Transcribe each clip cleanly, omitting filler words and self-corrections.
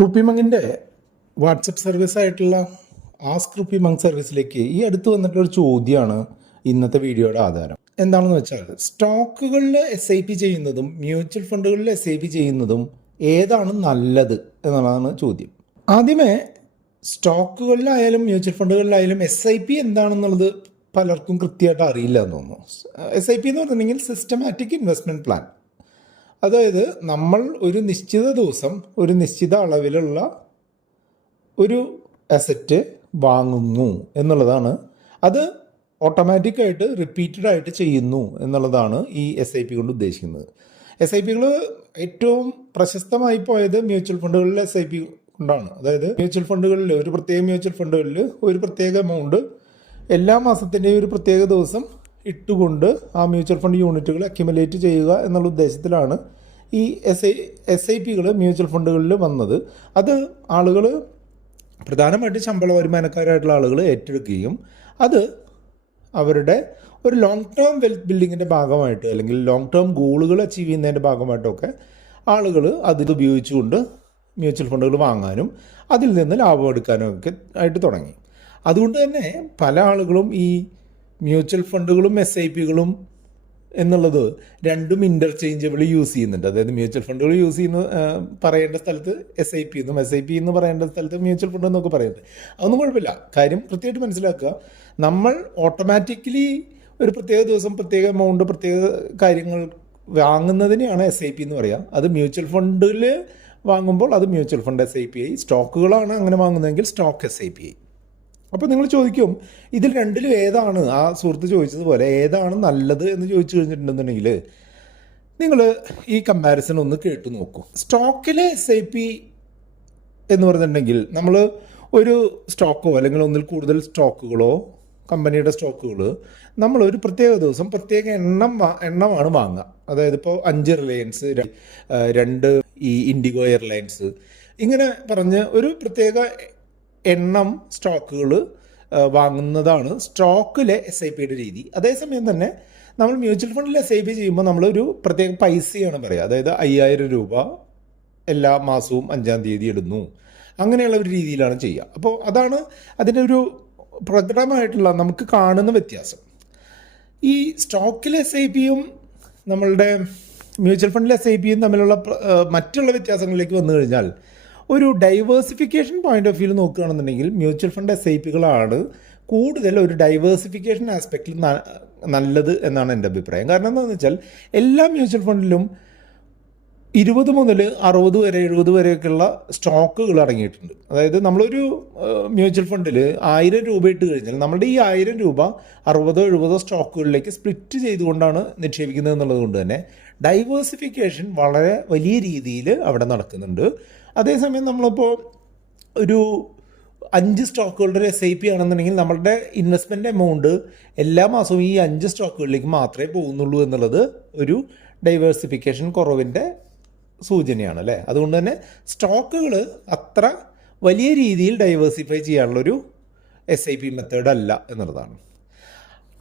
റുപ്പിമങ്ങിൻ്റെ WhatsApp സർവീസായിട്ടുള്ള ask റുപ്പിമങ് സർവീസിലേക്ക് ഈ അടുത്ത് വന്നിട്ടുള്ളൊരു ചോദ്യമാണ് ഇന്നത്തെ വീഡിയോയുടെ ആധാരം. എന്താണെന്ന് വെച്ചാൽ സ്റ്റോക്കുകളിൽ SIP ചെയ്യുന്നതും മ്യൂച്വൽ ഫണ്ടുകളിൽ SIP ചെയ്യുന്നതും ഏതാണ് നല്ലത് എന്നുള്ളതാണ് ചോദ്യം. ആദ്യമേ സ്റ്റോക്കുകളിലായാലും മ്യൂച്വൽ ഫണ്ടുകളിലായാലും SIP എന്താണെന്നുള്ളത് പലർക്കും കൃത്യമായിട്ട് അറിയില്ല എന്ന് തോന്നുന്നു. SIP എന്ന് പറഞ്ഞിട്ടുണ്ടെങ്കിൽ സിസ്റ്റമാറ്റിക് ഇൻവെസ്റ്റ്മെൻറ്റ് പ്ലാൻ. അതായത് നമ്മൾ ഒരു നിശ്ചിത ദിവസം ഒരു നിശ്ചിത അളവിലുള്ള ഒരു അസറ്റ് വാങ്ങുന്നു എന്നുള്ളതാണ്. അത് ഓട്ടോമാറ്റിക്കായിട്ട് റിപ്പീറ്റഡായിട്ട് ചെയ്യുന്നു എന്നുള്ളതാണ് ഈ SIP കൊണ്ട് ഉദ്ദേശിക്കുന്നത്. SIPകൾ ഏറ്റവും പ്രശസ്തമായി പോയത് മ്യൂച്വൽ ഫണ്ടുകളിലെ SIP കൊണ്ടാണ്. അതായത് മ്യൂച്വൽ ഫണ്ടുകളിൽ ഒരു പ്രത്യേക മ്യൂച്വൽ ഫണ്ടുകളിൽ ഒരു പ്രത്യേക എമൗണ്ട് എല്ലാ മാസത്തിൻ്റെയും ഒരു പ്രത്യേക ദിവസം ഇട്ടുകൊണ്ട് ആ മ്യൂച്വൽ ഫണ്ട് യൂണിറ്റുകൾ അക്യുമുലേറ്റ് ചെയ്യുക എന്നുള്ള ഉദ്ദേശത്തിലാണ് ഈ SIPകൾ മ്യൂച്വൽ ഫണ്ടുകളിൽ വന്നത്. അത് ആളുകൾ പ്രധാനമായിട്ട് ശമ്പള വരുമാനക്കാരായിട്ടുള്ള ആളുകൾ ഏറ്റെടുക്കുകയും അത് അവരുടെ ഒരു ലോങ് ടേം വെൽത്ത് ബിൽഡിങ്ങിൻ്റെ ഭാഗമായിട്ട് അല്ലെങ്കിൽ ലോങ് ടേം ഗോളുകൾ അച്ചീവ് ചെയ്യുന്നതിൻ്റെ ഭാഗമായിട്ടൊക്കെ ആളുകൾ അത് ഉപയോഗിച്ചുകൊണ്ട് മ്യൂച്വൽ ഫണ്ടുകൾ വാങ്ങാനും അതിൽ നിന്ന് ലാഭം എടുക്കാനും ഒക്കെ ആയിട്ട് തുടങ്ങി. അതുകൊണ്ട് തന്നെ പല ആളുകളും ഈ മ്യൂച്വൽ ഫണ്ടുകളും SIPകളും എന്നുള്ളത് രണ്ടും ഇൻ്റർചേഞ്ചബിൾ യൂസ് ചെയ്യുന്നുണ്ട്. അതായത് മ്യൂച്വൽ ഫണ്ടുകൾ യൂസ് ചെയ്യുന്ന പറയേണ്ട സ്ഥലത്ത് SIP എന്നും SIP എന്ന് പറയേണ്ട സ്ഥലത്ത് മ്യൂച്വൽ ഫണ്ട് എന്നൊക്കെ പറയുന്നത് അതൊന്നും കുഴപ്പമില്ല. കാര്യം കൃത്യമായിട്ട് മനസ്സിലാക്കുക, നമ്മൾ ഓട്ടോമാറ്റിക്കലി ഒരു പ്രത്യേക ദിവസം പ്രത്യേക എമൗണ്ട് പ്രത്യേക കാര്യങ്ങൾ വാങ്ങുന്നതിനെയാണ് SIP എന്ന് പറയുക. അത് മ്യൂച്വൽ ഫണ്ടിൽ വാങ്ങുമ്പോൾ അത് മ്യൂച്വൽ ഫണ്ട് SIP ആയി, സ്റ്റോക്കുകളാണ് അങ്ങനെ വാങ്ങുന്നതെങ്കിൽ സ്റ്റോക്ക് SIP ആയി. അപ്പോൾ നിങ്ങൾ ചോദിക്കും, ഇതിൽ രണ്ടിലും ഏതാണ്, ആ സുഹൃത്ത് ചോദിച്ചതുപോലെ ഏതാണ് നല്ലത് എന്ന് ചോദിച്ചു കഴിഞ്ഞിട്ടുണ്ടെന്നുണ്ടെങ്കിൽ നിങ്ങൾ ഈ കമ്പാരിസൺ ഒന്ന് കേട്ടു നോക്കൂ. സ്റ്റോക്കിലെ SIP എന്ന് പറഞ്ഞിട്ടുണ്ടെങ്കിൽ നമ്മൾ ഒരു സ്റ്റോക്കോ അല്ലെങ്കിൽ ഒന്നിൽ കൂടുതൽ സ്റ്റോക്കുകളോ കമ്പനിയുടെ സ്റ്റോക്കുകൾ നമ്മൾ ഒരു പ്രത്യേക ദിവസം പ്രത്യേക എണ്ണമാണ് വാങ്ങുക. അതായത് ഇപ്പോൾ 5 റിലയൻസ്, 2 ഈ ഇൻഡിഗോ എയർലൈൻസ്, ഇങ്ങനെ പറഞ്ഞ് ഒരു പ്രത്യേക എണ്ണം സ്റ്റോക്കുകൾ വാങ്ങുന്നതാണ് സ്റ്റോക്കിലെ SIPയുടെ രീതി. അതേസമയം തന്നെ നമ്മൾ മ്യൂച്വൽ ഫണ്ടിൽ SIP ചെയ്യുമ്പോൾ നമ്മളൊരു പ്രത്യേക പൈസയാണ് പറയുക. അതായത് 5000 രൂപ എല്ലാ മാസവും 5-ാം തീയതി ഇടുന്നു, അങ്ങനെയുള്ള ഒരു രീതിയിലാണ് ചെയ്യുക. അപ്പോൾ അതാണ് അതിൻ്റെ ഒരു പ്രകടമായിട്ടുള്ള നമുക്ക് കാണുന്ന വ്യത്യാസം. ഈ സ്റ്റോക്കിലെ SIPയും നമ്മളുടെ മ്യൂച്വൽ ഫണ്ടിലെ SIPയും തമ്മിലുള്ള മറ്റുള്ള വ്യത്യാസങ്ങളിലേക്ക് വന്നു കഴിഞ്ഞാൽ ഒരു ഡൈവേഴ്സിഫിക്കേഷൻ പോയിന്റ് ഓഫ് വ്യൂ നോക്കുകയാണെന്നുണ്ടെങ്കിൽ മ്യൂച്വൽ ഫണ്ട് SIPകളാണ് കൂടുതൽ ഒരു ഡൈവേഴ്സിഫിക്കേഷൻ ആസ്പെക്റ്റിൽ നല്ലത് എന്നാണ് എൻ്റെ അഭിപ്രായം. കാരണം എന്താണെന്ന് വെച്ചാൽ എല്ലാ മ്യൂച്വൽ ഫണ്ടിലും 20 മുതൽ 60 വരെ 70 വരെയൊക്കെയുള്ള സ്റ്റോക്കുകൾ അടങ്ങിയിട്ടുണ്ട്. അതായത് നമ്മളൊരു മ്യൂച്വൽ ഫണ്ടിൽ 1000 രൂപ ഇട്ട് കഴിഞ്ഞാൽ നമ്മളുടെ ഈ 1000 രൂപ 60-70 സ്റ്റോക്കുകളിലേക്ക് സ്പ്ലിറ്റ് ചെയ്തുകൊണ്ടാണ് നിക്ഷേപിക്കുന്നത് എന്നുള്ളത് കൊണ്ട് തന്നെ ഡൈവേഴ്സിഫിക്കേഷൻ വളരെ വലിയ രീതിയിൽ അവിടെ നടക്കുന്നുണ്ട്. അതേസമയം നമ്മളിപ്പോൾ ഒരു 5 സ്റ്റോക്കുകളുടെ ഒരു SIP ആണെന്നുണ്ടെങ്കിൽ നമ്മളുടെ ഇൻവെസ്റ്റ്മെൻറ്റ് എമൗണ്ട് എല്ലാ മാസവും ഈ 5 സ്റ്റോക്കുകളിലേക്ക് മാത്രമേ പോകുന്നുള്ളൂ എന്നുള്ളത് ഒരു ഡൈവേഴ്സിഫിക്കേഷൻ കുറവിൻ്റെ സൂചനയാണ് അല്ലേ. അതുകൊണ്ട് തന്നെ സ്റ്റോക്കുകൾ അത്ര വലിയ രീതിയിൽ ഡൈവേഴ്സിഫൈ ചെയ്യാനുള്ളൊരു SIP മെത്തേഡ് അല്ല എന്നുള്ളതാണ്.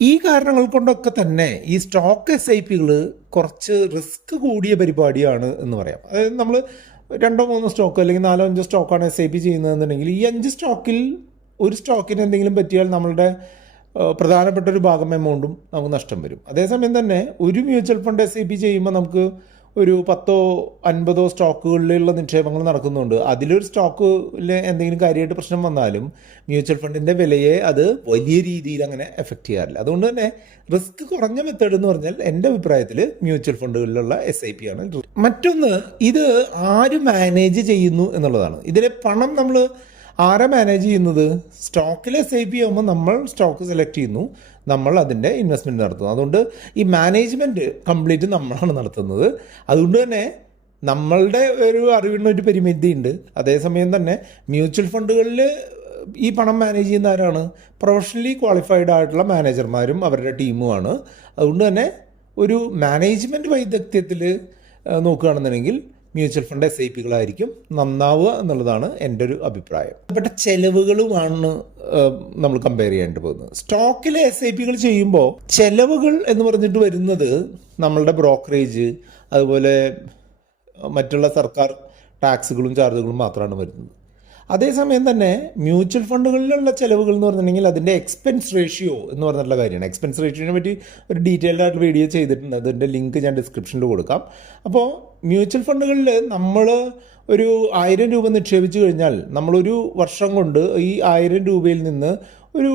ഈ കാരണങ്ങൾ കൊണ്ടൊക്കെ തന്നെ ഈ സ്റ്റോക്ക് SIPകൾ കുറച്ച് റിസ്ക് കൂടിയ പരിപാടിയാണ് എന്ന് പറയാം. അതായത് നമ്മൾ 2-3 സ്റ്റോക്ക് അല്ലെങ്കിൽ 4-5 സ്റ്റോക്കാണ് SIP ചെയ്യുന്നതെന്നുണ്ടെങ്കിൽ ഈ 5 സ്റ്റോക്കിൽ ഒരു സ്റ്റോക്കിന് എന്തെങ്കിലും പറ്റിയാൽ നമ്മളുടെ പ്രധാനപ്പെട്ട ഒരു ഭാഗം എമൗണ്ടും നമുക്ക് നഷ്ടം വരും. അതേസമയം തന്നെ ഒരു മ്യൂച്വൽ ഫണ്ട് SIP ചെയ്യുമ്പോൾ നമുക്ക് ഒരു 10-50 സ്റ്റോക്കുകളിലുള്ള നിക്ഷേപങ്ങൾ നടക്കുന്നുണ്ട്. അതിലൊരു സ്റ്റോക്കിൽ എന്തെങ്കിലും കാര്യമായിട്ട് പ്രശ്നം വന്നാലും മ്യൂച്വൽ ഫണ്ടിൻ്റെ വിലയെ അത് വലിയ രീതിയിൽ അങ്ങനെ എഫക്റ്റ് ചെയ്യാറില്ല. അതുകൊണ്ട് തന്നെ റിസ്ക് കുറഞ്ഞ മെത്തേഡ് എന്ന് പറഞ്ഞാൽ എൻ്റെ അഭിപ്രായത്തിൽ മ്യൂച്വൽ ഫണ്ടുകളിലുള്ള SIP ആണ്. മറ്റൊന്ന്, ഇത് ആര് മാനേജ് ചെയ്യുന്നു എന്നുള്ളതാണ്. ഇതിലെ പണം നമ്മൾ ആരാ മാനേജ് ചെയ്യുന്നത്? സ്റ്റോക്കിലെ SIP ആകുമ്പോൾ നമ്മൾ സ്റ്റോക്ക് സെലക്ട് ചെയ്യുന്നു, നമ്മൾ അതിൻ്റെ ഇൻവെസ്റ്റ്മെൻറ്റ് നടത്തുന്നു. അതുകൊണ്ട് ഈ മാനേജ്മെൻറ്റ് കംപ്ലീറ്റ് നമ്മളാണ് നടത്തുന്നത്. അതുകൊണ്ട് തന്നെ നമ്മളുടെ ഒരു അറിവിനൊരു പരിമിതിയുണ്ട്. അതേസമയം തന്നെ മ്യൂച്വൽ ഫണ്ടുകളിൽ ഈ പണം മാനേജ് ചെയ്യുന്ന ആരാണ്? പ്രൊഫഷണലി ക്വാളിഫൈഡ് ആയിട്ടുള്ള മാനേജർമാരും അവരുടെ ടീമുമാണ്. അതുകൊണ്ട് തന്നെ ഒരു മാനേജ്മെൻറ്റ് വൈദഗ്ധ്യത്തിൽ നോക്കുകയാണെന്നുണ്ടെങ്കിൽ മ്യൂച്വൽ ഫണ്ട് SIPകളായിരിക്കും നന്നാവുക എന്നുള്ളതാണ് എൻ്റെ ഒരു അഭിപ്രായം. ബട്ട് ചെലവുകളുമാണ് നമ്മൾ കമ്പയർ ചെയ്യേണ്ടി പോകുന്നത്. സ്റ്റോക്കിലെ SIPകൾ ചെയ്യുമ്പോൾ ചെലവുകൾ എന്ന് പറഞ്ഞിട്ട് വരുന്നത് നമ്മളുടെ ബ്രോക്കറേജ്, അതുപോലെ മറ്റുള്ള സർക്കാർ ടാക്സുകളും ചാർജുകളും മാത്രമാണ് വരുന്നത്. അതേസമയം തന്നെ മ്യൂച്വൽ ഫണ്ടുകളിലുള്ള ചിലവുകൾ എന്ന് പറഞ്ഞിട്ടുണ്ടെങ്കിൽ അതിൻ്റെ എക്സ്പെൻസ് റേഷ്യോ എന്ന് പറഞ്ഞിട്ടുള്ള കാര്യമാണ്. എക്സ്പെൻസ് റേഷ്യോനെ പറ്റി ഒരു ഡീറ്റെയിൽഡ് ആയിട്ട് വീഡിയോ ചെയ്തിട്ടുണ്ട്, അതിൻ്റെ ലിങ്ക് ഞാൻ ഡിസ്ക്രിപ്ഷനിൽ കൊടുക്കാം. അപ്പോൾ മ്യൂച്വൽ ഫണ്ടുകളിൽ നമ്മൾ ഒരു 1000 രൂപ നിക്ഷേപിച്ച് കഴിഞ്ഞാൽ നമ്മളൊരു വർഷം കൊണ്ട് ഈ 1000 രൂപയിൽ നിന്ന് ഒരു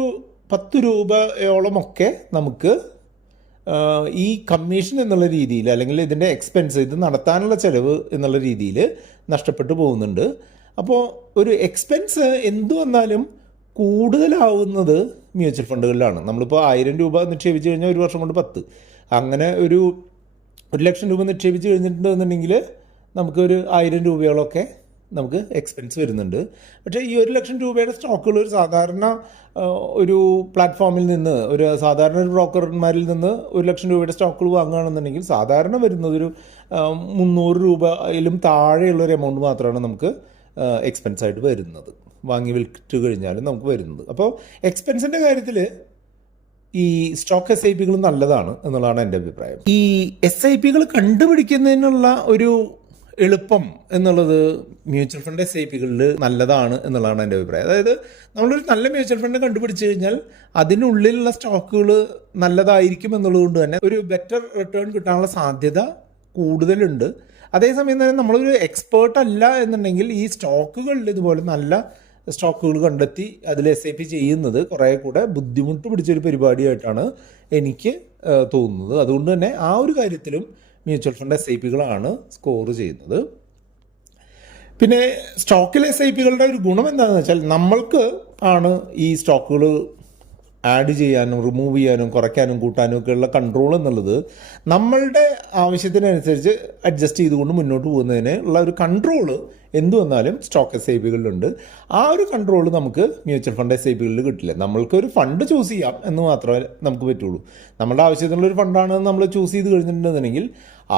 10 രൂപയോളമൊക്കെ നമുക്ക് ഈ കമ്മീഷൻ എന്നുള്ള രീതിയിൽ അല്ലെങ്കിൽ ഇതിൻ്റെ എക്സ്പെൻസ്, ഇത് നടത്താനുള്ള ചിലവ് എന്നുള്ള രീതിയിൽ നഷ്ടപ്പെട്ടു പോകുന്നുണ്ട്. അപ്പോൾ ഒരു എക്സ്പെൻസ് എന്തു വന്നാലും കൂടുതലാവുന്നത് മ്യൂച്വൽ ഫണ്ടുകളിലാണ്. നമ്മളിപ്പോൾ 1000 രൂപ നിക്ഷേപിച്ച് കഴിഞ്ഞാൽ ഒരു വർഷം കൊണ്ട് 10, അങ്ങനെ ഒരു 1,00,000 രൂപ നിക്ഷേപിച്ച് കഴിഞ്ഞിട്ടുണ്ടെന്നുണ്ടെങ്കിൽ നമുക്കൊരു 1000 രൂപയോളമൊക്കെ നമുക്ക് എക്സ്പെൻസ് വരുന്നുണ്ട്. പക്ഷേ ഈ 1,00,000 രൂപയുടെ സ്റ്റോക്കുകൾ ഒരു സാധാരണ ഒരു പ്ലാറ്റ്ഫോമിൽ നിന്ന്, ഒരു സാധാരണ ഒരു ബ്രോക്കർമാരിൽ നിന്ന് 1,00,000 രൂപയുടെ സ്റ്റോക്കുകൾ വാങ്ങുകയാണെന്നുണ്ടെങ്കിൽ സാധാരണ വരുന്നതൊരു 300 രൂപയിലും താഴെയുള്ളൊരു എമൗണ്ട് മാത്രമാണ് നമുക്ക് എക്സ്പെൻസ് ആയിട്ട് വരുന്നത്, വാങ്ങി വിൽറ്റ് കഴിഞ്ഞാലും നമുക്ക് വരുന്നത്. അപ്പോൾ എക്സ്പെൻസിൻ്റെ കാര്യത്തിൽ ഈ സ്റ്റോക്ക് SIPകൾ നല്ലതാണ് എന്നുള്ളതാണ് എൻ്റെ അഭിപ്രായം. ഈ SIPകൾ കണ്ടുപിടിക്കുന്നതിനുള്ള ഒരു എളുപ്പം എന്നുള്ളത് മ്യൂച്വൽ ഫണ്ട് SIPകളിൽ നല്ലതാണ് എന്നുള്ളതാണ് എൻ്റെ അഭിപ്രായം. അതായത് നമ്മളൊരു നല്ല മ്യൂച്വൽ ഫണ്ട് കണ്ടുപിടിച്ച് കഴിഞ്ഞാൽ അതിനുള്ളിലുള്ള സ്റ്റോക്കുകൾ നല്ലതായിരിക്കും എന്നുള്ളതുകൊണ്ട് തന്നെ ഒരു ബെറ്റർ റിട്ടേൺ കിട്ടാനുള്ള സാധ്യത കൂടുതലുണ്ട്. അതേസമയം തന്നെ നമ്മളൊരു എക്സ്പേർട്ട് അല്ല എന്നുണ്ടെങ്കിൽ ഈ സ്റ്റോക്കുകളിൽ ഇതുപോലെ നല്ല സ്റ്റോക്കുകൾ കണ്ടെത്തി അതിൽ SIP ചെയ്യുന്നത് കുറേ കൂടെ ബുദ്ധിമുട്ട് പിടിച്ചൊരു പരിപാടിയായിട്ടാണ് എനിക്ക് തോന്നുന്നത്. അതുകൊണ്ട് തന്നെ ആ ഒരു കാര്യത്തിലും മ്യൂച്വൽ ഫണ്ട് SIPകളാണ് സ്കോർ ചെയ്യുന്നത്. പിന്നെ സ്റ്റോക്കിലെ SIPകളുടെ ഒരു ഗുണം എന്താണെന്ന് വെച്ചാൽ നമ്മൾക്ക് ആണ് ഈ സ്റ്റോക്കുകൾ ആഡ് ചെയ്യാനും റിമൂവ് ചെയ്യാനും കുറയ്ക്കാനും കൂട്ടാനും ഒക്കെയുള്ള കൺട്രോൾ എന്നുള്ളത് നമ്മളുടെ ആവശ്യത്തിനനുസരിച്ച് അഡ്ജസ്റ്റ് ചെയ്തുകൊണ്ട് മുന്നോട്ട് പോകുന്നതിന് ഉള്ള ഒരു കൺട്രോള് എന്തു വന്നാലും സ്റ്റോക്ക് SIPകളിലുണ്ട്. ആ ഒരു കൺട്രോൾ നമുക്ക് മ്യൂച്വൽ ഫണ്ട് SIPകളിൽ കിട്ടില്ല. നമ്മൾക്ക് ഒരു ഫണ്ട് ചൂസ് ചെയ്യാം എന്ന് മാത്രമേ നമുക്ക് പറ്റുള്ളൂ. നമ്മുടെ ആവശ്യത്തിനുള്ളൊരു ഫണ്ടാണ് നമ്മൾ ചൂസ് ചെയ്ത് കഴിഞ്ഞിട്ടുണ്ടെന്നുണ്ടെങ്കിൽ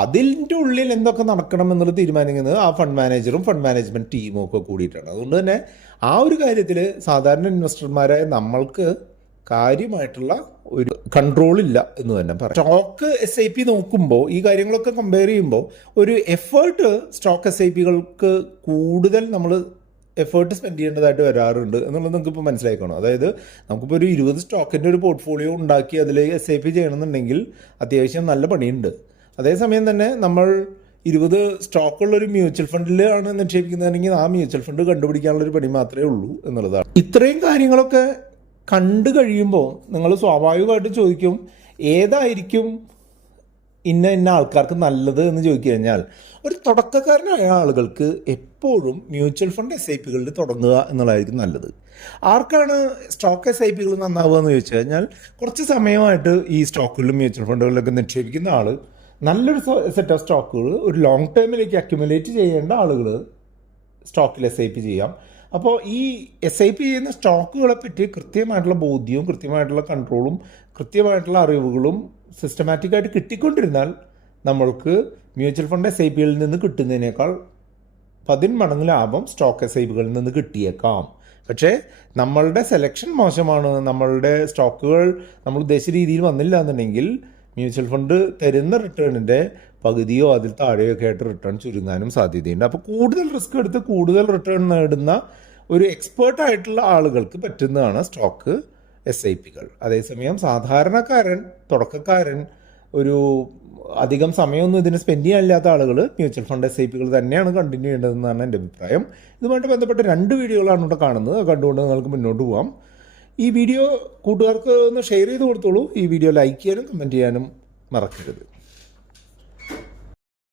അതിൻ്റെ ഉള്ളിൽ എന്തൊക്കെ നടക്കണം എന്നുള്ളത് തീരുമാനിക്കുന്നത് ആ ഫണ്ട് മാനേജറും ഫണ്ട് മാനേജ്മെൻറ്റ് ടീമും ഒക്കെ കൂടിയിട്ടാണ്. അതുകൊണ്ട് തന്നെ ആ ഒരു കാര്യത്തിൽ സാധാരണ ഇൻവെസ്റ്റർമാരായ നമ്മൾക്ക് കാര്യമായിട്ടുള്ള ഒരു കൺട്രോൾ ഇല്ല എന്ന് തന്നെ പറയാം. സ്റ്റോക്ക് SIP നോക്കുമ്പോൾ ഈ കാര്യങ്ങളൊക്കെ കമ്പയർ ചെയ്യുമ്പോൾ ഒരു എഫേർട്ട് സ്റ്റോക്ക് SIPകൾക്ക് കൂടുതൽ നമ്മൾ എഫേർട്ട് സ്പെൻഡ് ചെയ്യേണ്ടതായിട്ട് വരാറുണ്ട് എന്നുള്ളത് നമുക്കിപ്പോൾ മനസ്സിലാക്കണം. അതായത് നമുക്കിപ്പോൾ ഒരു 20 സ്റ്റോക്കിൻ്റെ ഒരു പോർട്ട്ഫോളിയോ ഉണ്ടാക്കി അതിൽ SIP ചെയ്യണമെന്നുണ്ടെങ്കിൽ അത്യാവശ്യം നല്ല പണിയുണ്ട്. അതേസമയം തന്നെ നമ്മൾ 20 സ്റ്റോക്കുള്ളൊരു മ്യൂച്വൽ ഫണ്ടിലാണ് നിക്ഷേപിക്കുന്നതെങ്കിൽ ആ മ്യൂച്വൽ ഫണ്ട് കണ്ടുപിടിക്കാനുള്ളൊരു പണി മാത്രമേ ഉള്ളൂ എന്നുള്ളതാണ്. ഇത്രയും കാര്യങ്ങളൊക്കെ കണ്ടു കഴിയുമ്പോൾ നിങ്ങൾ സ്വാഭാവികമായിട്ട് ചോദിക്കും ഏതായിരിക്കും ഇന്ന ആൾക്കാർക്ക് നല്ലത് എന്ന് ചോദിച്ചു കഴിഞ്ഞാൽ ഒരു തുടക്കക്കാരനായ ആളുകൾക്ക് എപ്പോഴും മ്യൂച്വൽ ഫണ്ട് SIPകളിൽ തുടങ്ങുക എന്നുള്ളതായിരിക്കും നല്ലത്. ആർക്കാണ് സ്റ്റോക്ക് SIPകൾ നന്നാവുക എന്ന് ചോദിച്ചു കഴിഞ്ഞാൽ കുറച്ച് സമയമായിട്ട് ഈ സ്റ്റോക്കുകളിലും മ്യൂച്വൽ ഫണ്ടുകളിലൊക്കെ നിക്ഷേപിക്കുന്ന ആൾ, നല്ലൊരു സെറ്റ് ഓഫ് സ്റ്റോക്കുകൾ ഒരു ലോങ് ടേമിലേക്ക് അക്യുമുലേറ്റ് ചെയ്യേണ്ട ആളുകൾ സ്റ്റോക്കിൽ SIP ചെയ്യാം. അപ്പോൾ ഈ SIP ചെയ്യുന്ന സ്റ്റോക്കുകളെ പറ്റി കൃത്യമായിട്ടുള്ള ബോധ്യവും കൃത്യമായിട്ടുള്ള കൺട്രോളും കൃത്യമായിട്ടുള്ള അറിവുകളും സിസ്റ്റമാറ്റിക്കായിട്ട് കിട്ടിക്കൊണ്ടിരുന്നാൽ നമ്മൾക്ക് മ്യൂച്വൽ ഫണ്ട് SIPകളിൽ നിന്ന് കിട്ടുന്നതിനേക്കാൾ 10 മടങ്ങ് ലാഭം സ്റ്റോക്ക് SIPകളിൽ നിന്ന് കിട്ടിയേക്കാം. പക്ഷേ നമ്മളുടെ സെലക്ഷൻ മോശമാണ്, നമ്മളുടെ സ്റ്റോക്കുകൾ നമ്മൾ ഉദ്ദേശിച്ച രീതിയിൽ വന്നില്ല എന്നുണ്ടെങ്കിൽ മ്യൂച്വൽ ഫണ്ട് തരുന്ന റിട്ടേണിൻ്റെ പകുതിയോ അതിൽ താഴെയോ ഒക്കെ ആയിട്ട് റിട്ടേൺ ചുരുങ്ങാനും സാധ്യതയുണ്ട്. അപ്പോൾ കൂടുതൽ റിസ്ക് എടുത്ത് കൂടുതൽ റിട്ടേൺ നേടുന്ന ഒരു എക്സ്പേർട്ടായിട്ടുള്ള ആളുകൾക്ക് പറ്റുന്നതാണ് സ്റ്റോക്ക് SIPകൾ. അതേസമയം സാധാരണക്കാരൻ, തുടക്കക്കാരൻ, ഒരു അധികം സമയമൊന്നും ഇതിന് സ്പെൻഡ് ചെയ്യാനില്ലാത്ത ആളുകൾ മ്യൂച്വൽ ഫണ്ട് SIPകൾ തന്നെയാണ് കണ്ടിന്യൂ ചെയ്യേണ്ടതെന്നാണ് എൻ്റെ അഭിപ്രായം. ഇതുമായിട്ട് ബന്ധപ്പെട്ട 2 വീഡിയോകളാണ് ഇവിടെ കാണുന്നത്, കണ്ടുകൊണ്ട് നിങ്ങൾക്ക് മുന്നോട്ട് പോകാം. ഈ വീഡിയോ കൂട്ടുകാർക്ക് ഒന്ന് ഷെയർ ചെയ്ത് കൊടുത്തോളൂ. ഈ വീഡിയോ ലൈക്ക് ചെയ്യാനും കമൻറ്റ് ചെയ്യാനും മറക്കരുത്.